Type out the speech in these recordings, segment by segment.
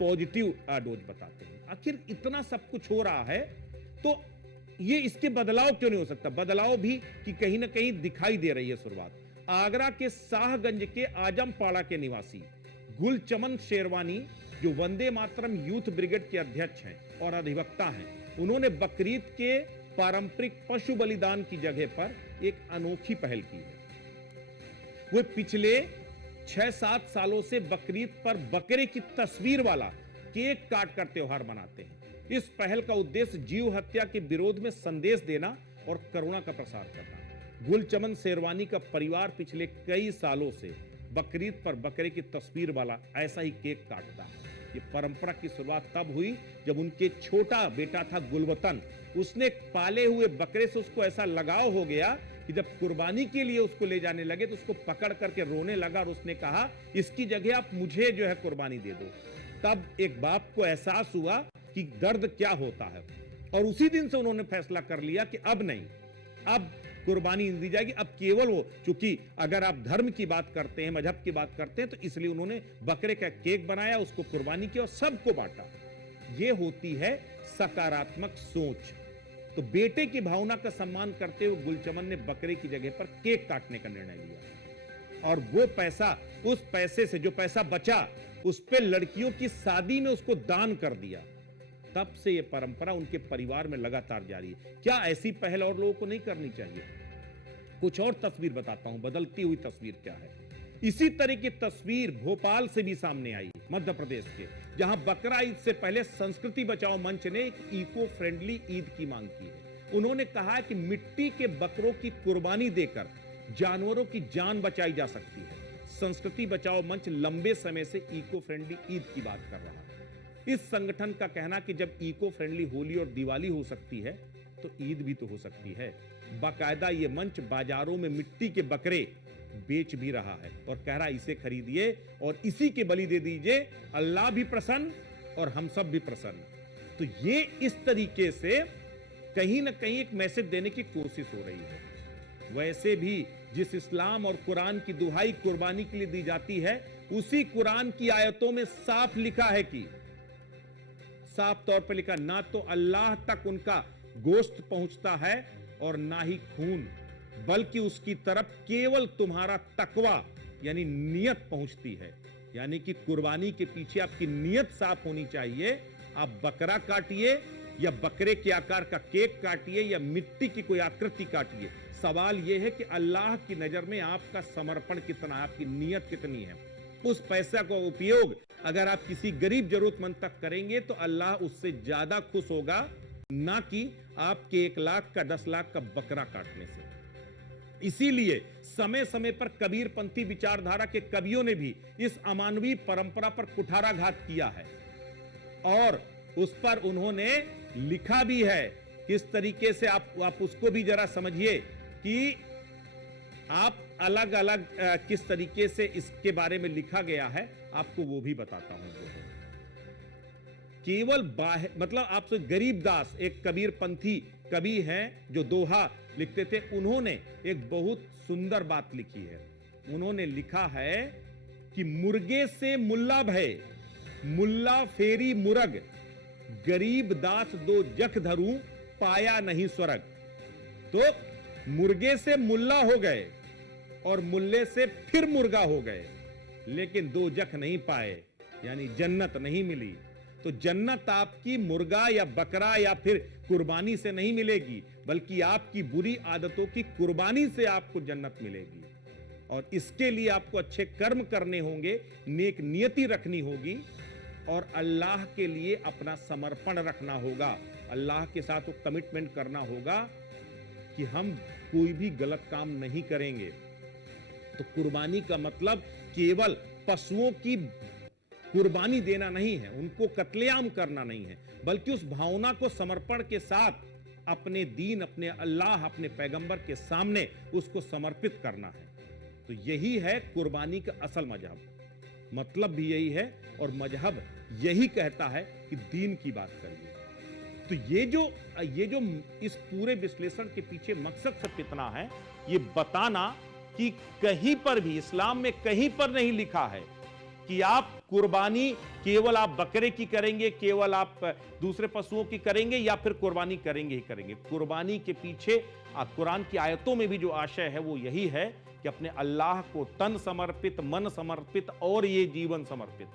Positive dose बताते हैं। आखिर इतना सब कुछ हो रहा है तो ये इसके बदलाव क्यों नहीं हो सकता? बदलाव भी कि कहीं ना कहीं दिखाई दे रही है शुरुआत। आगरा के शाहगंज के आजमपाड़ा के निवासी गुलचमन शेरवानी, जो वंदे मातरम यूथ ब्रिगेड के अध्यक्ष हैं और अधिवक्ता हैं, उन्होंने बकरीद के पारंपरिक पशु बलिदान की जगह पर एक अनोखी पहल की है। वे पिछले 6-7 सालों से बकरीद पर बकरे की तस्वीर वाला केक काट कर त्योहार मनाते हैं। इस पहल का उद्देश्य जीव हत्या के विरोध में संदेश देना और करुणा का प्रसार करना। गुलचमन शेरवानी का परिवार पिछले कई सालों से बकरीद पर बकरे की तस्वीर वाला ऐसा ही केक काटता है। ये परंपरा की शुरुआत तब हुई जब उनके छोटा बेटा था गुलवतन, उसने पाले हुए बकरे से उसको ऐसा लगाव हो गया कि जब कुर्बानी के लिए उसको ले जाने लगे तो उसको पकड़ करके रोने लगा और उसने कहा, इसकी जगह आप मुझे जो है कुर्बानी दे दो। तब एक बाप को एहसास हुआ कि दर्द क्या होता है और उसी दिन से उन्होंने फैसला कर लिया कि अब नहीं, अब कुर्बानी दी जाएगी। अब केवल वो, चूंकि अगर आप धर्म की बात करते हैं, मजहब की बात करते हैं, तो इसलिए उन्होंने बकरे का केक बनाया, उसको कुर्बानी किया और सबको बांटा। ये होती है सकारात्मक सोच। तो बेटे की भावना का सम्मान करते हुए गुलचमन ने बकरे की जगह पर केक काटने का निर्णय लिया और वो पैसा, उस पैसे से जो पैसा बचा, उस पे लड़कियों की शादी में उसको दान कर दिया। तब से ये परंपरा उनके परिवार में लगातार जारी है। क्या ऐसी पहल और लोगों को नहीं करनी चाहिए? कुछ और तस्वीर बताता हूं, बदलती हुई तस्वीर क्या है। इसी तरह की तस्वीर भोपाल से भी सामने आई, मध्य प्रदेश के, जहां बकरा ईद से पहले संस्कृति बचाओ मंच ने एक इको फ्रेंडली ईद की मांग की है। उन्होंने कहा कि मिट्टी के बकरों की कुर्बानी देकर जानवरों की जान बचाई जा सकती है। संस्कृति बचाओ मंच लंबे समय से इको फ्रेंडली ईद की बात कर रहा है। इस संगठन का कहना कि जब इको फ्रेंडली होली और दिवाली हो सकती है तो ईद भी तो हो सकती है। बाकायदा ये मंच बाजारों में मिट्टी के बकरे बेच भी रहा है और कह रहा है इसे खरीदिए और इसी के बलि दे दीजिए, अल्लाह भी प्रसन्न और हम सब भी प्रसन्न। तो ये इस तरीके से कहीं ना कहीं एक मैसेज देने की कोशिश हो रही है। वैसे भी जिस इस्लाम और कुरान की दुहाई कुर्बानी के लिए दी जाती है, उसी कुरान की आयतों में साफ लिखा है कि, साफ तौर पर लिखा, ना तो अल्लाह तक उनका गोश्त पहुंचता है और ना ही खून, बल्कि उसकी तरफ केवल तुम्हारा तकवा यानी नियत पहुंचती है। यानी कि कुर्बानी के पीछे आपकी नियत साफ होनी चाहिए। आप बकरा काटिए या बकरे के आकार का केक काटिए या मिट्टी की कोई आकृति काटिए, सवाल यह है कि अल्लाह की नजर में आपका समर्पण कितना है, आपकी नियत कितनी है। उस पैसा का उपयोग अगर आप किसी गरीब जरूरतमंद तक करेंगे तो अल्लाह उससे ज्यादा खुश होगा, ना कि आपके 1 लाख का 10 लाख का बकरा काटने से। इसीलिए समय समय पर कबीरपंथी विचारधारा के कवियों ने भी इस अमानवीय परंपरा पर कुठाराघात किया है और उस पर उन्होंने लिखा भी है। किस तरीके से आप उसको भी जरा समझिए कि आप अलग अलग किस तरीके से इसके बारे में लिखा गया है, आपको वो भी बताता हूं। केवल मतलब आपसे गरीबदास एक कबीरपंथी कवि हैं जो दोहा लिखते थे, उन्होंने एक बहुत सुंदर बात लिखी है। उन्होंने लिखा है कि मुर्गे से मुल्ला भय, मुल्ला फेरी मुरग, गरीब दास दो जख धरूं, पाया नहीं स्वर्ग। तो मुर्गे से मुल्ला हो गए और मुल्ले से फिर मुर्गा हो गए, लेकिन 2 जख नहीं पाए, यानी जन्नत नहीं मिली। तो जन्नत आपकी मुर्गा या बकरा या फिर कुर्बानी से नहीं मिलेगी, बल्कि आपकी बुरी आदतों की कुर्बानी से आपको जन्नत मिलेगी। और इसके लिए आपको अच्छे कर्म करने होंगे, नेक नियति रखनी होगी और अल्लाह के लिए अपना समर्पण रखना होगा। अल्लाह के साथ वो कमिटमेंट करना होगा कि हम कोई भी गलत काम नहीं करेंगे। तो कुर्बानी का मतलब केवल पशुओं की कुर्बानी देना नहीं है, उनको कत्लेआम करना नहीं है, बल्कि उस भावना को समर्पण के साथ अपने दीन, अपने अल्लाह, अपने पैगंबर के सामने उसको समर्पित करना है। तो यही है कुर्बानी का असल मजहब, मतलब भी यही है और मजहब यही कहता है कि दीन की बात करिए। तो ये जो इस पूरे विश्लेषण के पीछे मकसद सब कितना है, ये बताना कि कहीं पर भी इस्लाम में कहीं पर नहीं लिखा है कि आप कुर्बानी केवल आप बकरे की करेंगे, केवल आप दूसरे पशुओं की करेंगे, या फिर कुर्बानी करेंगे ही करेंगे। कुर्बानी के पीछे कुरान की आयतों में भी जो आशय है वो यही है कि अपने अल्लाह को तन समर्पित, मन समर्पित और ये जीवन समर्पित,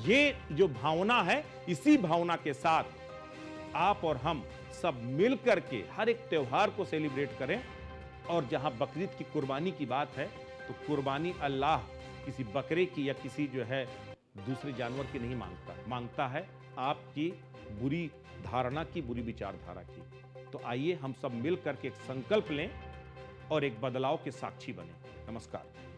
ये जो भावना है, इसी भावना के साथ आप और हम सब मिलकर के हर एक त्योहार को सेलिब्रेट करें। और जहां बकरीद की कुर्बानी की बात है, तो कुर्बानी अल्लाह किसी बकरे की या किसी जो है दूसरे जानवर की नहीं मांगता है आपकी बुरी धारणा की, बुरी विचारधारा की। तो आइए हम सब मिलकर के एक संकल्प लें और एक बदलाव के साक्षी बने। नमस्कार।